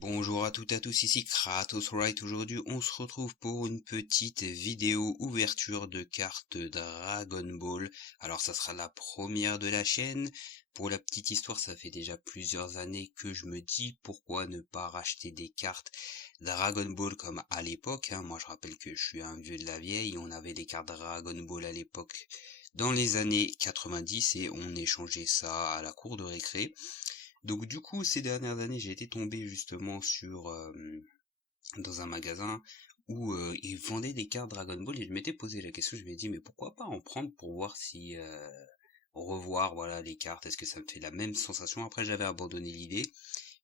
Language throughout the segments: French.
Bonjour à toutes et à tous, ici Kratos Wright. Aujourd'hui, on se retrouve pour une petite vidéo ouverture de cartes Dragon Ball. Alors, ça sera la première de la chaîne. Pour la petite histoire, ça fait déjà plusieurs années que je me dis pourquoi ne pas racheter des cartes Dragon Ball comme à l'époque, hein. Moi, je rappelle que je suis un vieux de la vieille. On avait des cartes Dragon Ball à l'époque dans les années 90 et on échangeait ça à la cour de récré. Donc du coup, ces dernières années, j'ai été tombé justement dans un magasin où ils vendaient des cartes Dragon Ball et je m'étais posé la question, je m'étais dit mais pourquoi pas en prendre pour voir si revoir voilà les cartes, est-ce que ça me fait la même sensation? Après j'avais abandonné l'idée.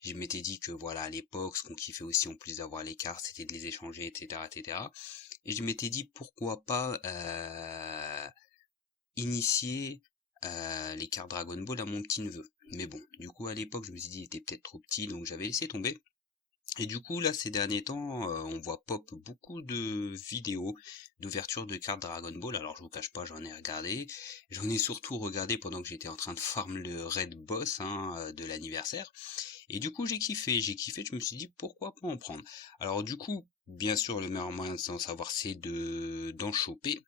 Je m'étais dit que voilà à l'époque, ce qu'on kiffait aussi en plus d'avoir les cartes, c'était de les échanger, etc. etc. Et je m'étais dit pourquoi pas initier les cartes Dragon Ball à mon petit neveu. Mais bon, du coup à l'époque je me suis dit il était peut-être trop petit donc j'avais laissé tomber. Et du coup là ces derniers temps on voit pop beaucoup de vidéos d'ouverture de cartes Dragon Ball. Alors je vous cache pas j'en ai regardé. J'en ai surtout regardé pendant que j'étais en train de farm le Red Boss de l'anniversaire. Et du coup j'ai kiffé, je me suis dit pourquoi pas en prendre. Alors du coup, bien sûr le meilleur moyen d'en savoir c'est d'en choper.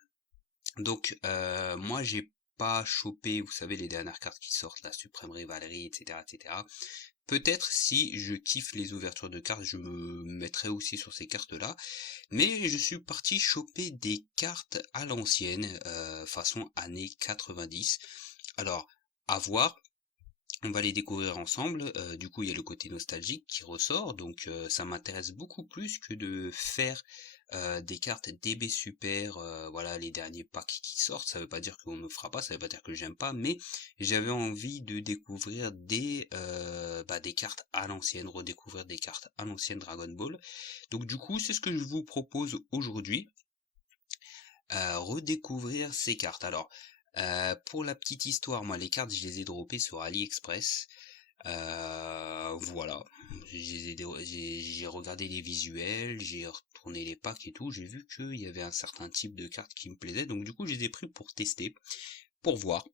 Donc moi j'ai pas chopé, vous savez, les dernières cartes qui sortent, la Suprême Rivalerie, etc. etc. Peut-être si je kiffe les ouvertures de cartes, je me mettrai aussi sur ces cartes-là. Mais je suis parti choper des cartes à l'ancienne, façon années 90. Alors, à voir, on va les découvrir ensemble. Du coup, il y a le côté nostalgique qui ressort, donc ça m'intéresse beaucoup plus que de faire des cartes DB Super, voilà les derniers packs qui sortent. Ça veut pas dire qu'on ne fera pas, ça veut pas dire que j'aime pas, mais j'avais envie de découvrir des cartes à l'ancienne, redécouvrir des cartes à l'ancienne Dragon Ball. Donc du coup, c'est ce que je vous propose aujourd'hui, redécouvrir ces cartes. Alors, pour la petite histoire, moi les cartes je les ai droppées sur AliExpress. Voilà, j'ai regardé les visuels, j'ai retourné les packs et tout, j'ai vu qu'il y avait un certain type de cartes qui me plaisait, donc du coup je les ai pris pour tester, pour voir.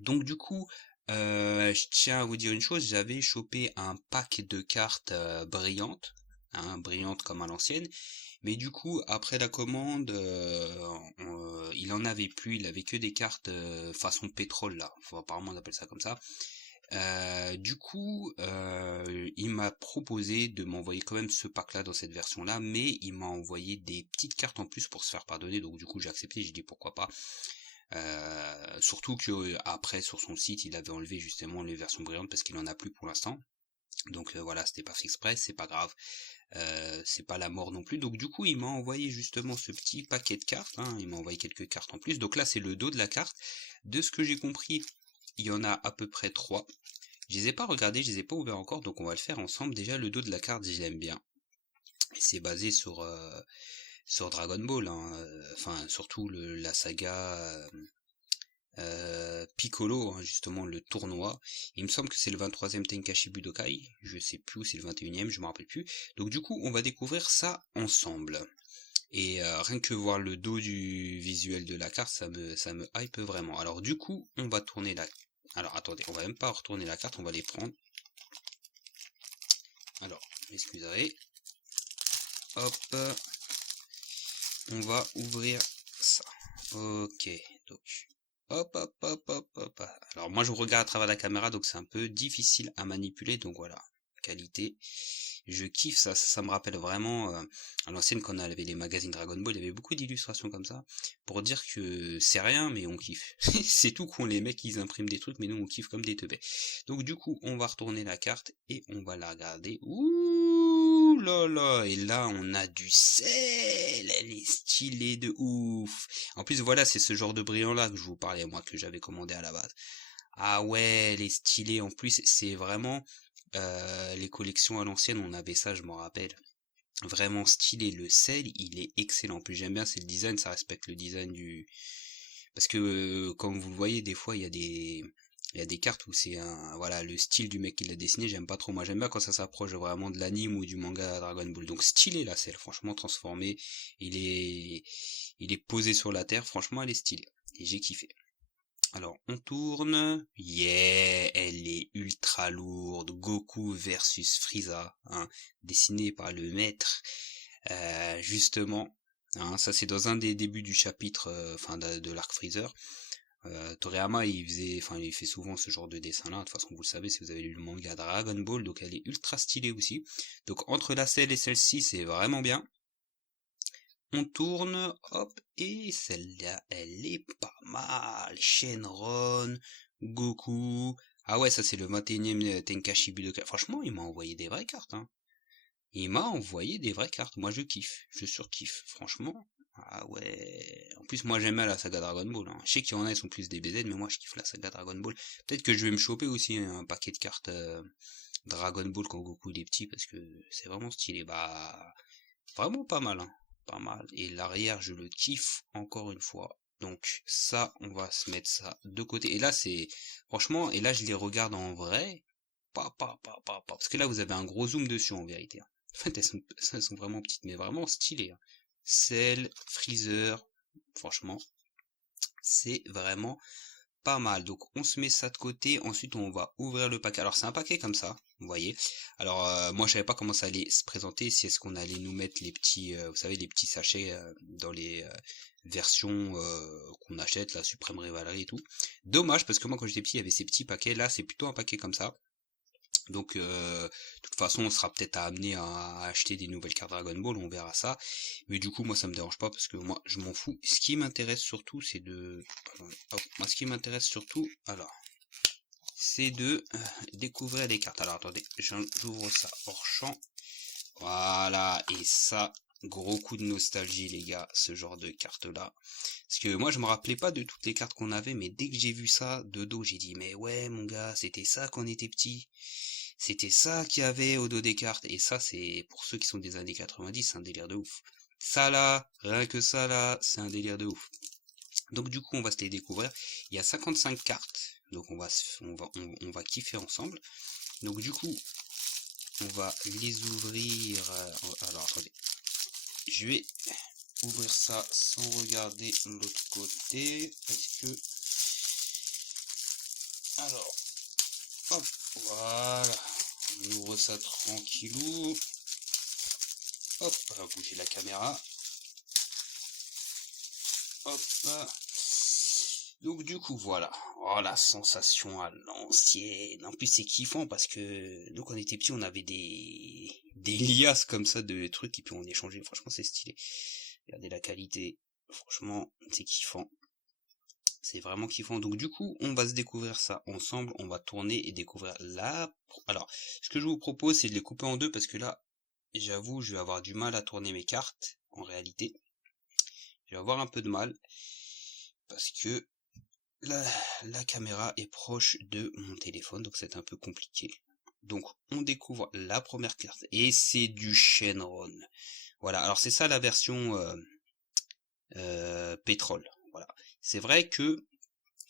Donc du coup, je tiens à vous dire une chose, j'avais chopé un pack de cartes brillantes, hein, brillantes comme à l'ancienne, mais du coup après la commande, il en avait plus, il avait que des cartes façon pétrole là, enfin, apparemment on appelle ça comme ça. Du coup, il m'a proposé de m'envoyer quand même ce pack-là dans cette version-là, mais il m'a envoyé des petites cartes en plus pour se faire pardonner, donc du coup j'ai accepté, j'ai dit pourquoi pas. Surtout que après sur son site il avait enlevé justement les versions brillantes parce qu'il en a plus pour l'instant. Donc voilà, c'était pas fait exprès, c'est pas grave, c'est pas la mort non plus. Donc du coup il m'a envoyé justement ce petit paquet de cartes, hein. Il m'a envoyé quelques cartes en plus. Donc là c'est le dos de la carte. De ce que j'ai compris, il y en a à peu près 3. Je les ai pas regardés, je les ai pas ouverts encore, donc on va le faire ensemble. Déjà le dos de la carte, je l'aime bien. Et c'est basé sur Dragon Ball, hein. Enfin surtout la saga Piccolo, hein, justement le tournoi. Il me semble que c'est le 23e Tenkaichi Budokai, je sais plus, c'est le 21e, je me rappelle plus. Donc du coup on va découvrir ça ensemble. Et rien que voir le dos du visuel de la carte, ça me hype vraiment. Alors du coup, on va tourner la... Alors attendez, on va même pas retourner la carte, on va les prendre. Alors, excusez. Hop, on va ouvrir ça. Ok, donc... Hop, hop, hop, hop, hop. Alors moi je vous regarde à travers la caméra, donc c'est un peu difficile à manipuler, donc voilà. Qualité. Je kiffe ça, ça me rappelle vraiment à l'ancienne quand on avait les magazines Dragon Ball, il y avait beaucoup d'illustrations comme ça pour dire que c'est rien mais on kiffe. C'est tout con, les mecs ils impriment des trucs mais nous on kiffe comme des teubés. Donc du coup on va retourner la carte et on va la regarder. Ouh là là, et là on a du sel, elle est stylée de ouf. En plus voilà, c'est ce genre de brillant là que je vous parlais moi que j'avais commandé à la base. Ah ouais, elle est stylée en plus, c'est vraiment les collections à l'ancienne, on avait ça, je m'en rappelle. Vraiment stylé. Le sel, il est excellent. En plus, j'aime bien, c'est le design, ça respecte le design du. Parce que, comme vous le voyez, des fois, il y a des cartes où c'est voilà, le style du mec qui l'a dessiné, j'aime pas trop. Moi, j'aime bien quand ça s'approche vraiment de l'anime ou du manga Dragon Ball. Donc, stylé la selle, franchement transformé. Il est, il est posé sur la terre. Franchement, elle est stylée. Et j'ai kiffé. Alors, on tourne. Yeah, elle est ultra lourde. Goku versus Frieza, hein, dessiné par le maître. Justement, hein, ça c'est dans un des débuts du chapitre, enfin de l'arc Freezer. Toriyama, il fait souvent ce genre de dessin-là. De toute façon, vous le savez si vous avez lu le manga Dragon Ball, donc elle est ultra stylée aussi. Donc entre la selle et celle-ci, c'est vraiment bien. On tourne, hop, et celle-là, elle est pas mal. Shenron, Goku. Ah ouais, ça c'est le 21e Tenkaichi Budokai. Franchement, il m'a envoyé des vraies cartes, hein. Il m'a envoyé des vraies cartes. Moi, je kiffe. Je surkiffe. Franchement. Ah ouais. En plus, moi, j'aime bien la saga Dragon Ball, hein. Je sais qu'il y en a, ils sont plus des BZ, mais moi, je kiffe la saga Dragon Ball. Peut-être que je vais me choper aussi un paquet de cartes Dragon Ball quand Goku il est petit, parce que c'est vraiment stylé. Bah, vraiment pas mal, hein. Pas mal. Et l'arrière, je le kiffe encore une fois. Donc ça, on va se mettre ça de côté. Et là, c'est... Franchement, et là, je les regarde en vrai. Pas. Parce que là, vous avez un gros zoom dessus, en vérité, hein. En fait, elles sont vraiment petites, mais vraiment stylées, hein. Cell, Freezer, franchement, c'est vraiment pas mal. Donc on se met ça de côté, ensuite on va ouvrir le paquet. Alors c'est un paquet comme ça, vous voyez. Alors moi je savais pas comment ça allait se présenter, si est-ce qu'on allait nous mettre les petits, vous savez, les petits sachets dans les versions qu'on achète, la Supreme Rivalry et tout. Dommage parce que moi quand j'étais petit il y avait ces petits paquets, là c'est plutôt un paquet comme ça. Donc, de toute façon, on sera peut-être amené à acheter des nouvelles cartes Dragon Ball, on verra ça. Mais du coup, moi, ça me dérange pas parce que moi, je m'en fous. Ce qui m'intéresse surtout, c'est de... Hop, moi, ce qui m'intéresse surtout, alors, c'est de découvrir les cartes. Alors, attendez, j'ouvre ça hors champ. Voilà, et ça, gros coup de nostalgie, les gars, ce genre de cartes-là. Parce que moi, je me rappelais pas de toutes les cartes qu'on avait, mais dès que j'ai vu ça de dos, j'ai dit, mais ouais, mon gars, c'était ça quand on était petit. C'était ça qu'il y avait au dos des cartes. Et ça, c'est pour ceux qui sont des années 90, c'est un délire de ouf. Ça là, rien que ça là, c'est un délire de ouf. Donc du coup, on va se les découvrir. Il y a 55 cartes. Donc on va kiffer ensemble. Donc du coup, on va les ouvrir. Alors attendez. Je vais ouvrir ça sans regarder l'autre côté. Parce que... Alors, hop, voilà. On ouvre ça tranquillou. Hop, on va bouger la caméra. Hop. Donc du coup, voilà. Oh, la sensation à l'ancienne. En plus, c'est kiffant parce que nous, quand on était petits, on avait des liasses comme ça de trucs et puis on échangeait. Franchement, c'est stylé. Regardez la qualité. Franchement, c'est kiffant. C'est vraiment kiffant. Donc du coup, on va se découvrir ça ensemble. On va tourner et découvrir la... Alors, ce que je vous propose, c'est de les couper en deux parce que là, j'avoue, je vais avoir du mal à tourner mes cartes, en réalité. Je vais avoir un peu de mal parce que la caméra est proche de mon téléphone, donc c'est un peu compliqué. Donc on découvre la première carte et c'est du Shenron. Voilà, alors c'est ça la version pétrole. Voilà, c'est vrai que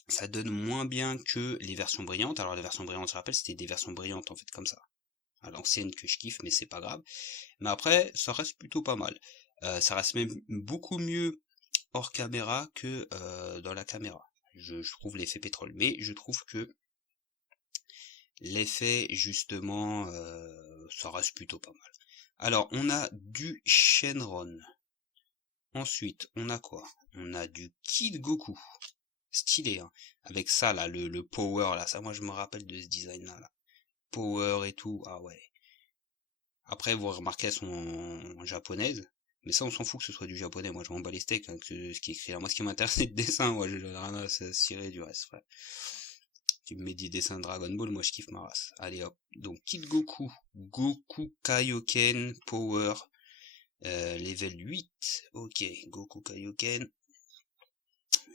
ça donne moins bien que les versions brillantes. Alors les versions brillantes, je rappelle, c'était des versions brillantes en fait comme ça, à l'ancienne que je kiffe, mais c'est pas grave. Mais après, ça reste plutôt pas mal. Ça reste même beaucoup mieux hors caméra que dans la caméra. Je trouve l'effet pétrole, mais je trouve que l'effet justement, ça reste plutôt pas mal. Alors, on a du Shenron. Ensuite, on a quoi? On a du Kid Goku. Stylé, hein. Avec ça, là, le power, là. Ça, moi, je me rappelle de ce design-là, là. Power et tout. Ah ouais. Après, vous remarquez, elles sont japonaises. Mais ça, on s'en fout que ce soit du japonais. Moi, je m'en bats les steaks, hein, que ce qui est écrit. Alors, moi, ce qui m'intéresse, c'est le dessin. Moi, j'ai rien à cirer du reste, frère. Tu me mets des dessins Dragon Ball, moi, je kiffe ma race. Allez, hop. Donc, Kid Goku. Goku Kaioken Power. Level 8. Ok, Goku Kaioken.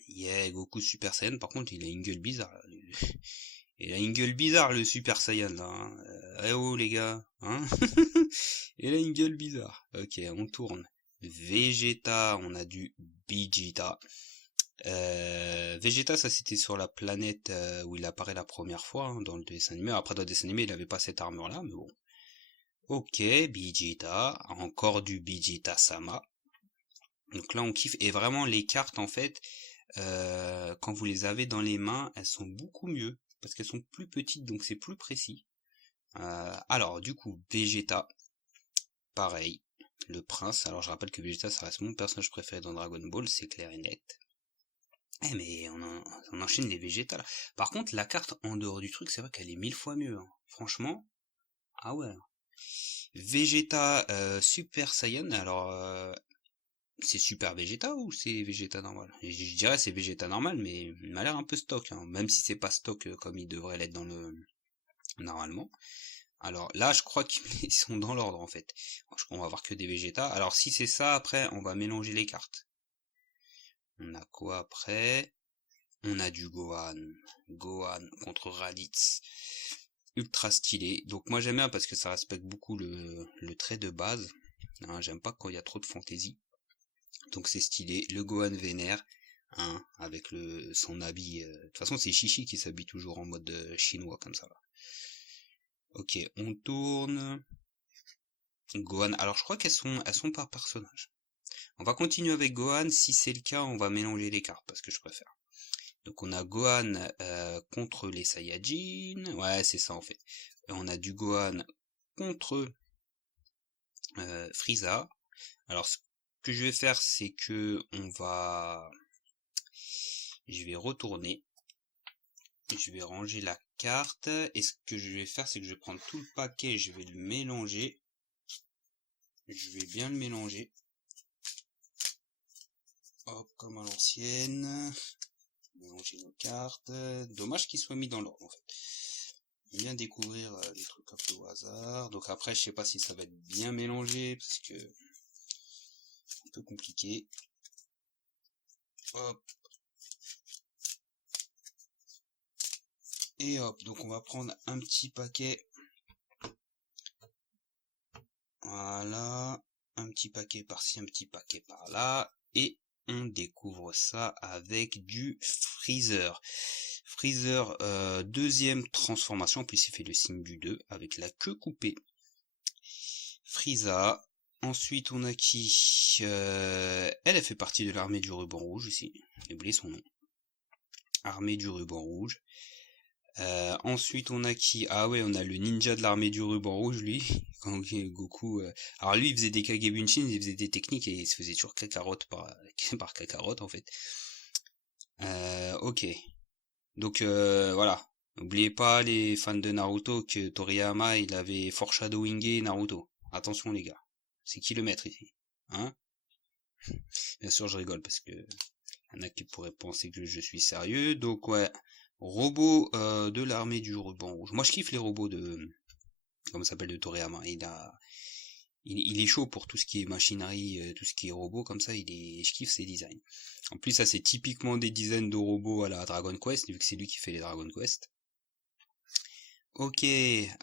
Yeah, Goku Super Saiyan. Par contre, il a une gueule bizarre, là. Il a une gueule bizarre, le Super Saiyan, là, hein. Eh oh, les gars, hein. Il a une gueule bizarre. Ok, on tourne. Vegeta, on a du Vegeta. Vegeta, ça c'était sur la planète où il apparaît la première fois, hein, dans le dessin animé. Après, dans le dessin animé, il avait pas cette armure-là, mais bon. Ok, Vegeta. Encore du Vegeta Sama. Donc là, on kiffe. Et vraiment, les cartes, en fait, quand vous les avez dans les mains, elles sont beaucoup mieux, parce qu'elles sont plus petites, donc c'est plus précis. Alors, du coup, Vegeta, pareil, le prince. Alors, je rappelle que Vegeta, ça reste mon personnage préféré dans Dragon Ball, c'est clair et net. Eh, mais on enchaîne les Vegeta, là. Par contre, la carte, en dehors du truc, c'est vrai qu'elle est 1000 fois mieux, hein. Franchement, ah ouais. Vegeta Super Saiyan, alors c'est Super Vegeta ou c'est Vegeta normal? Je dirais c'est Vegeta normal, mais il m'a l'air un peu stock, hein, même si c'est pas stock comme il devrait l'être dans le normalement. Alors là, je crois qu'ils sont dans l'ordre en fait. On va voir que des Vegeta. Alors si c'est ça, après on va mélanger les cartes. On a quoi après? On a du Gohan. Gohan contre Raditz. Ultra stylé. Donc moi j'aime bien parce que ça respecte beaucoup le trait de base. Hein, j'aime pas quand il y a trop de fantaisie. Donc c'est stylé. Le Gohan vénère. Hein, avec son habit. De toute façon c'est Chichi qui s'habille toujours en mode chinois comme ça là. Ok, on tourne. Gohan. Alors je crois elles sont par personnage. On va continuer avec Gohan. Si c'est le cas, on va mélanger les cartes parce que je préfère. Donc on a Gohan contre les Saiyajin. Ouais, c'est ça en fait. Et on a du Gohan contre Frieza. Alors ce que je vais faire, c'est que je vais retourner. Je vais ranger la carte. Et ce que je vais faire, c'est que je vais prendre tout le paquet, je vais le mélanger. Je vais bien le mélanger. Hop, comme à l'ancienne. Mélanger nos cartes. Dommage qu'ils soient mis dans l'ordre en fait. J'aime bien découvrir des trucs un peu au hasard. Donc après, je sais pas si ça va être bien mélangé parce que c'est un peu compliqué. Hop. Et hop. Donc on va prendre un petit paquet. Voilà. Un petit paquet par-ci, un petit paquet par-là. Et on découvre ça avec du Freezer. Freezer, deuxième transformation, en plus il fait le signe du 2, avec la queue coupée. Frieza, ensuite on a qui elle fait partie de l'armée du ruban rouge aussi, j'ai oublié son nom. Armée du ruban rouge. Ensuite on a qui? Ah ouais, on a le ninja de l'armée du ruban rouge, lui. Quand Goku... Alors lui il faisait des Kagebunshin, il faisait des techniques et il se faisait toujours cacarotte par cacarotte en fait. Ok. Donc voilà. N'oubliez pas les fans de Naruto que Toriyama il avait foreshadowingé Naruto. Attention les gars. C'est qui le maître ici? Hein? Bien sûr je rigole parce que y en a qui pourraient penser que je suis sérieux. Donc ouais. Robot de l'armée du ruban rouge. Moi je kiffe les robots de... Comment ça s'appelle, de Toriyama. Il est chaud pour tout ce qui est machinerie, tout ce qui est robot comme ça, je kiffe ses designs. En plus ça c'est typiquement des designs de robots à la Dragon Quest, vu que c'est lui qui fait les Dragon Quest. Ok,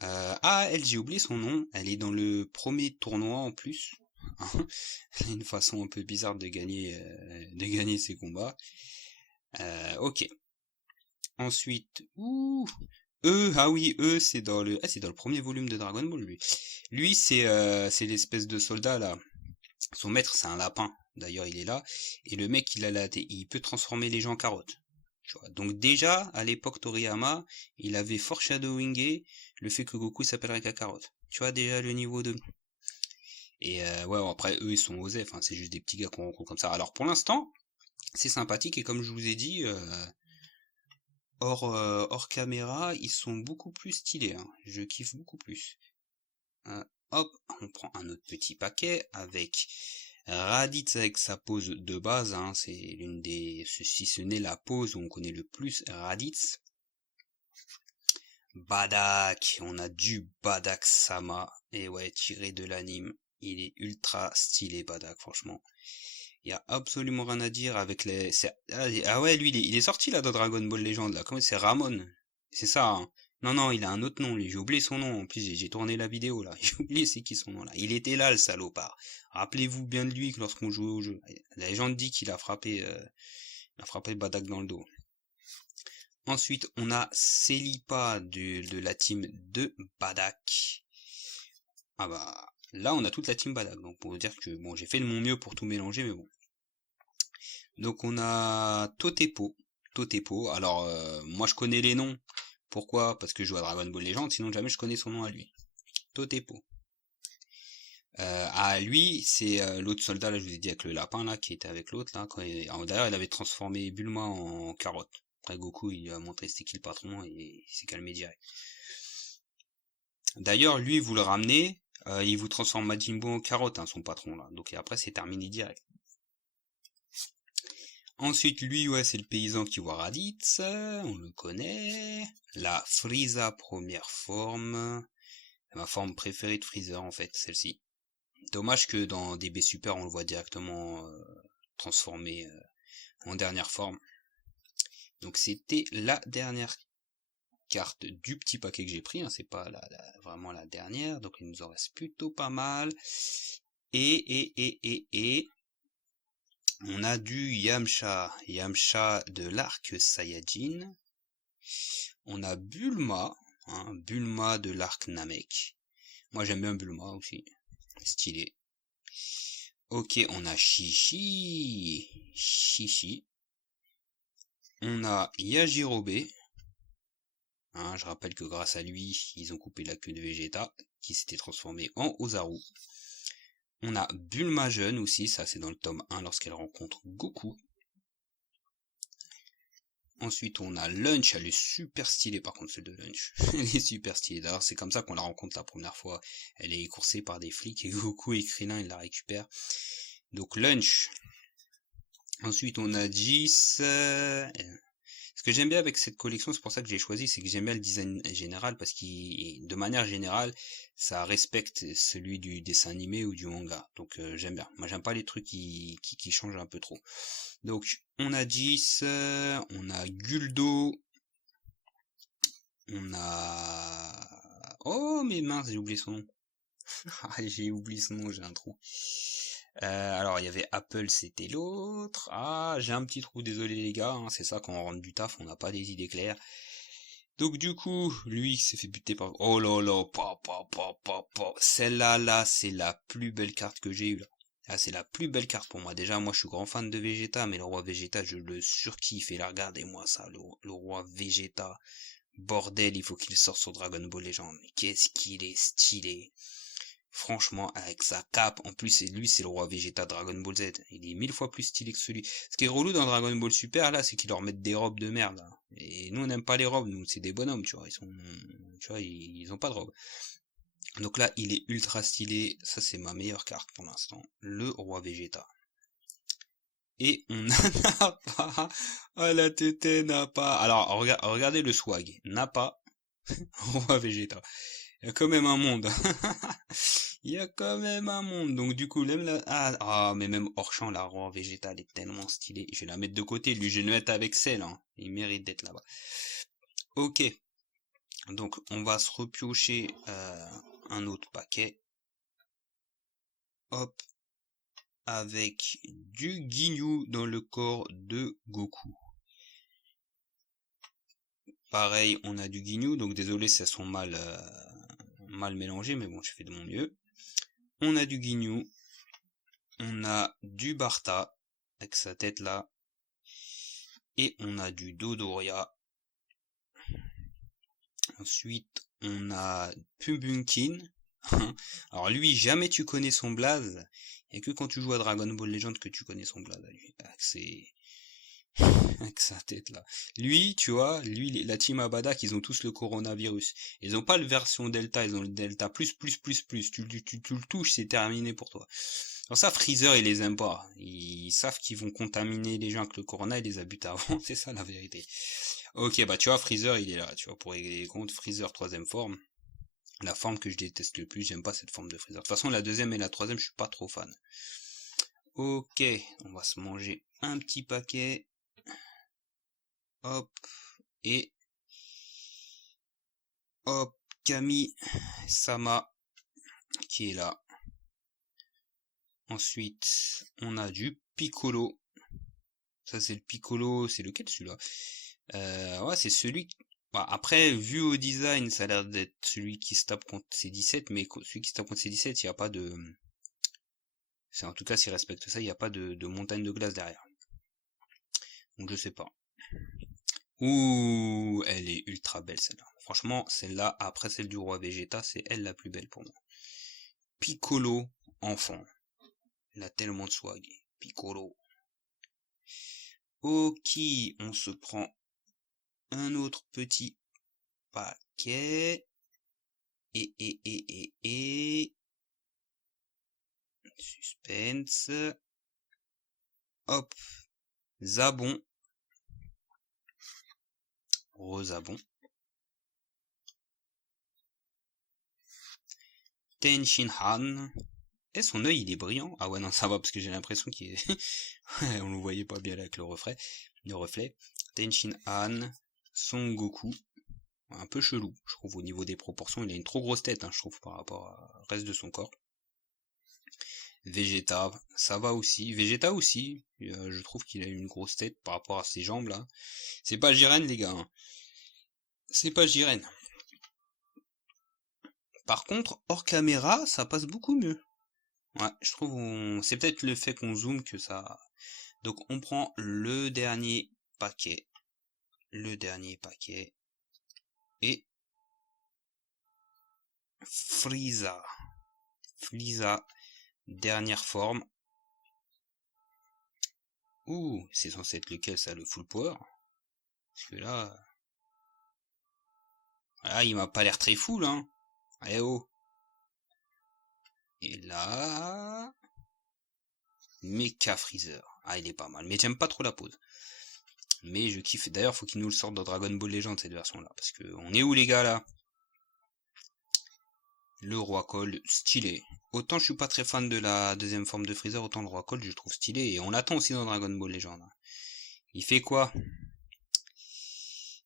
ah elle, j'ai oublié son nom, elle est dans le premier tournoi en plus. Une façon un peu bizarre de gagner ses combats. Ok. Ensuite, ah oui, c'est dans le premier volume de Dragon Ball, lui. Lui, c'est l'espèce de soldat, là. Son maître, c'est un lapin. D'ailleurs, il est là. Et le mec, il peut transformer les gens en carottes. Tu vois. Donc déjà, à l'époque Toriyama, il avait foreshadowingé le fait que Goku s'appellerait Kakarot. Tu vois déjà le niveau de... Et ouais, après, eux, ils sont osés. Enfin, c'est juste des petits gars qu'on rencontre comme ça. Alors, pour l'instant, c'est sympathique. Et comme je vous ai dit... hors caméra, ils sont beaucoup plus stylés, hein. Je kiffe beaucoup plus. Hop, on prend un autre petit paquet avec Raditz avec sa pose de base, hein. C'est l'une des... Si ce n'est la pose où on connaît le plus Raditz. Badak, on a du Badak Sama. Et ouais, tiré de l'anime. Il est ultra stylé Badak, franchement. Il y a absolument rien à dire avec les... Ah ouais, lui, il est sorti là dans Dragon Ball Legend, là. Comment c'est Ramon? C'est ça, hein. Non, non, il a un autre nom, lui. J'ai oublié son nom. En plus, j'ai tourné la vidéo, là. J'ai oublié c'est qui son nom, là. Il était là, le salopard. Rappelez-vous bien de lui que lorsqu'on jouait au jeu. La légende dit qu'il a frappé Badak dans le dos. Ensuite, on a Celipa de la team de Badak. Ah bah, là, on a toute la team Badak. Donc, pour dire que, bon, j'ai fait de mon mieux pour tout mélanger, mais bon. Donc on a Totepo. Totepo. Alors moi je connais les noms. Pourquoi? Parce que je joue à Dragon Ball Legends, sinon jamais je connais son nom à lui. Totepo. Lui, c'est l'autre soldat, là, je vous ai dit, avec le lapin, là, qui était avec l'autre, là. D'ailleurs, il avait transformé Bulma en carotte. Après, Goku, il a montré c'était qui le patron, et il s'est calmé direct. D'ailleurs, lui, vous le ramenez, il vous transforme Majin Buu en carotte, hein, son patron, là. Donc, et après, c'est terminé direct. Ensuite, lui, ouais, c'est le paysan qui voit Raditz, on le connaît. La Frieza première forme. Ma forme préférée de Freezer, en fait, celle-ci. Dommage que dans DB Super, on le voit directement transformé en dernière forme. Donc c'était la dernière carte du petit paquet que j'ai pris, hein. C'est pas vraiment la dernière, donc il nous en reste plutôt pas mal. Et on a du Yamcha de l'arc Saiyajin. On a Bulma, hein, Bulma de l'arc Namek. Moi j'aime bien Bulma aussi, stylé. Ok, on a Chichi. On a Yajirobe. Hein, je rappelle que grâce à lui, ils ont coupé la queue de Vegeta, qui s'était transformé en Ozaru. On a Bulma jeune aussi, ça c'est dans le tome 1 lorsqu'elle rencontre Goku. Ensuite on a Lunch, elle est super stylée par contre celle de Lunch. Elle est super stylée, d'ailleurs c'est comme ça qu'on la rencontre la première fois. Elle est coursée par des flics et Goku et Krillin ils la récupèrent. Donc Lunch. Ensuite on a Jis. Ce que j'aime bien avec cette collection, c'est pour ça que j'ai choisi, c'est que j'aime bien le design général parce qu'il, de manière générale, ça respecte celui du dessin animé ou du manga. Donc j'aime bien. Moi j'aime pas les trucs qui changent un peu trop. Donc on a 10, on a Guldo, on a... Oh mais mince, j'ai oublié son nom. J'ai oublié son nom, j'ai un trou. Alors il y avait Apple, c'était l'autre. Ah, j'ai un petit trou, désolé les gars, hein, c'est ça quand on rentre du taf, on n'a pas des idées claires. Donc du coup, lui s'est fait buter par... Oh là là, Celle-là, là, c'est la plus belle carte que j'ai eue là. Ah, c'est la plus belle carte pour moi. Déjà, moi, je suis grand fan de Vegeta, mais le roi Vegeta, je le surkiffe. Et là, regardez-moi ça, le roi Vegeta. Bordel, il faut qu'il sorte sur Dragon Ball Legends. Mais qu'est-ce qu'il est stylé. Franchement, avec sa cape, en plus, lui, c'est le roi Vegeta Dragon Ball Z. Il est 1000 fois plus stylé que celui. Ce qui est relou dans Dragon Ball Super, là, c'est qu'ils leur mettent des robes de merde, là. Et nous, on n'aime pas les robes, nous, c'est des bonhommes, tu vois. Tu vois, ils ont pas de robes. Donc là, il est ultra stylé. Ça, c'est ma meilleure carte pour l'instant. Le roi Vegeta. Et on n'a pas. Oh, la tête n'a pas. Alors, regardez le swag. N'a pas. Roi Vegeta. Il y a quand même un monde. Il y a quand même un monde. Donc du coup, même la... mais même hors champ, la roi végétale est tellement stylée. Je vais la mettre de côté. Lui, je vais le mettre avec celle. Hein. Il mérite d'être là-bas. Ok. Donc on va se repiocher un autre paquet. Hop. Avec du Ginyu dans le corps de Goku. Pareil, on a du Ginyu. Donc désolé, ça sont mal mélangés, mais bon, j'ai fait de mon mieux. On a du Ginyu. On a du Barta, avec sa tête là. Et on a du Dodoria. Ensuite, on a Pumbunkin. Alors lui, jamais tu connais son blaze. Il n'y a que quand tu joues à Dragon Ball Legends que tu connais son blaze à lui. Avec sa tête là. Lui, tu vois, la team Abada, ils ont tous le coronavirus. Ils ont pas le version Delta, ils ont le Delta plus. Tu le touches, c'est terminé pour toi. Alors ça, Freezer, il les aime pas. Ils savent qu'ils vont contaminer les gens avec le corona, il les a butés avant, c'est ça la vérité. Ok, bah tu vois, Freezer, il est là, tu vois, pour régler les comptes. Freezer, troisième forme. La forme que je déteste le plus, j'aime pas cette forme de Freezer. De toute façon, la deuxième et la troisième, je suis pas trop fan. Ok, on va se manger un petit paquet. Hop, et... Hop, Kami Sama, qui est là. Ensuite, on a du Piccolo. Ça, c'est le Piccolo, c'est lequel celui-là? Ouais, c'est celui... Bah, après, vu au design, ça a l'air d'être celui qui se tape contre C17, mais celui qui se tape contre C17, il n'y a pas de... En tout cas, s'il respecte ça, il n'y a pas de montagne de glace derrière. Donc je sais pas. Ouh, elle est ultra belle celle-là. Franchement, celle-là, après celle du roi Vegeta, c'est elle la plus belle pour moi. Piccolo, enfant. Il a tellement de swag. Piccolo. Ok, on se prend un autre petit paquet. Et... Suspense. Hop. Zabon. Rosabon. Tenshinhan. Et son œil il est brillant. Ah ouais non ça va parce que j'ai l'impression qu'il est... on le voyait pas bien là avec le reflet. Tenshinhan. Son Goku. Un peu chelou, je trouve, au niveau des proportions. Il a une trop grosse tête, hein, je trouve, par rapport au reste de son corps. Vegeta, ça va aussi. Vegeta aussi, je trouve qu'il a une grosse tête par rapport à ses jambes là. C'est pas Jiren les gars. Hein. C'est pas Jiren. Par contre, hors caméra, ça passe beaucoup mieux. Ouais, je trouve c'est peut-être le fait qu'on zoome que ça... Donc on prend le dernier paquet. Et... Frieza. Dernière forme. Ouh, c'est censé être lequel ça, le full power? Parce que là... Ah, il m'a pas l'air très full, hein. Eh oh. Et là... Mecha Freezer. Ah, il est pas mal. Mais j'aime pas trop la pose. Mais je kiffe. D'ailleurs, faut qu'il nous le sorte dans Dragon Ball Legend, cette version-là. Parce que on est où, les gars, là? Le Roi Cold, stylé. Autant je suis pas très fan de la deuxième forme de Freezer, autant le Roi Cold, je trouve stylé. Et on l'attend aussi dans Dragon Ball Legend. Il fait quoi?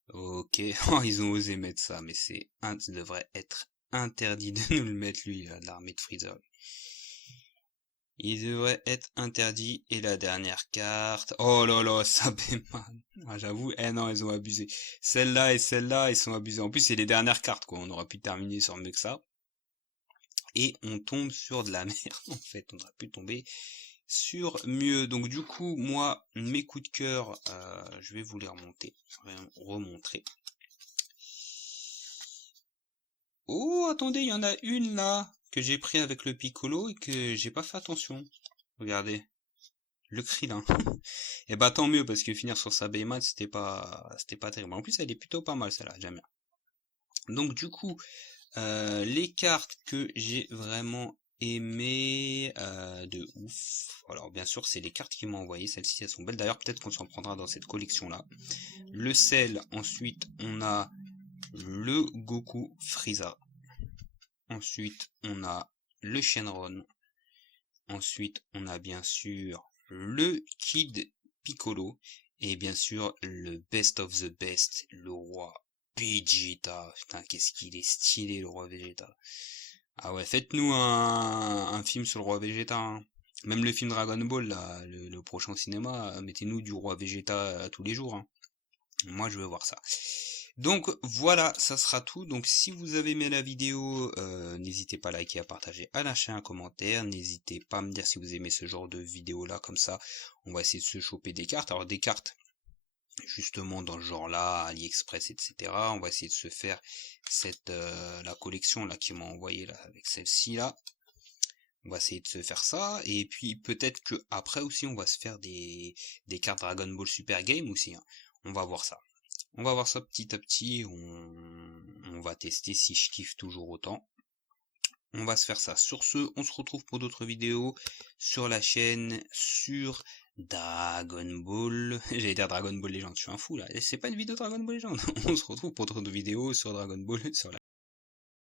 Ok, oh, ils ont osé mettre ça, mais ça devrait être interdit de nous le mettre, lui, là, l'armée de Freezer. Il devrait être interdit. Et la dernière carte. Oh là là, Sabéman. Ah, j'avoue, non, ils ont abusé. Celle-là et celle-là, ils sont abusés. En plus, c'est les dernières cartes, quoi. On aurait pu terminer sur mieux que ça. Et on tombe sur de la merde, en fait. On aurait pu tomber sur mieux. Donc du coup, moi, mes coups de cœur, je vais vous les remontrer. Oh, attendez, il y en a une là que j'ai pris avec le Piccolo et que j'ai pas fait attention. Regardez, le Krillin. Et bah tant mieux parce que finir sur sa Baymax c'était pas terrible. En plus, elle est plutôt pas mal celle-là, j'aime bien. Donc du coup, les cartes que j'ai vraiment aimé de ouf. Alors bien sûr c'est les cartes qui m'ont envoyé, celles-ci elles sont belles, d'ailleurs peut-être qu'on s'en prendra dans cette collection là. Le sel, ensuite on a le Goku Frieza, ensuite on a le Shenron, ensuite on a bien sûr le Kid Piccolo, et bien sûr le best of the best, le roi Vegeta. Putain, qu'est-ce qu'il est stylé le roi Vegeta. Ah ouais, faites-nous un film sur le roi Vegeta. Hein. Même le film Dragon Ball, là, le prochain au cinéma, mettez-nous du roi Vegeta tous les jours. Hein. Moi, je veux voir ça. Donc voilà, ça sera tout. Donc si vous avez aimé la vidéo, n'hésitez pas à liker, à partager, à lâcher un commentaire. N'hésitez pas à me dire si vous aimez ce genre de vidéo là, comme ça, on va essayer de se choper des cartes. Alors des cartes justement dans ce genre là, AliExpress, etc. On va essayer de se faire la collection là qui m'a envoyé là avec celle-ci là. On va essayer de se faire ça, et puis peut-être que après aussi on va se faire des cartes Dragon Ball Super Game aussi. Hein. On va voir ça. On va voir ça petit à petit, on va tester si je kiffe toujours autant. On va se faire ça. Sur ce, on se retrouve pour d'autres vidéos sur la chaîne, sur Dragon Ball. J'allais dire Dragon Ball Legend, je suis un fou là. C'est pas une vidéo Dragon Ball Legend. On se retrouve pour d'autres vidéos sur Dragon Ball, sur la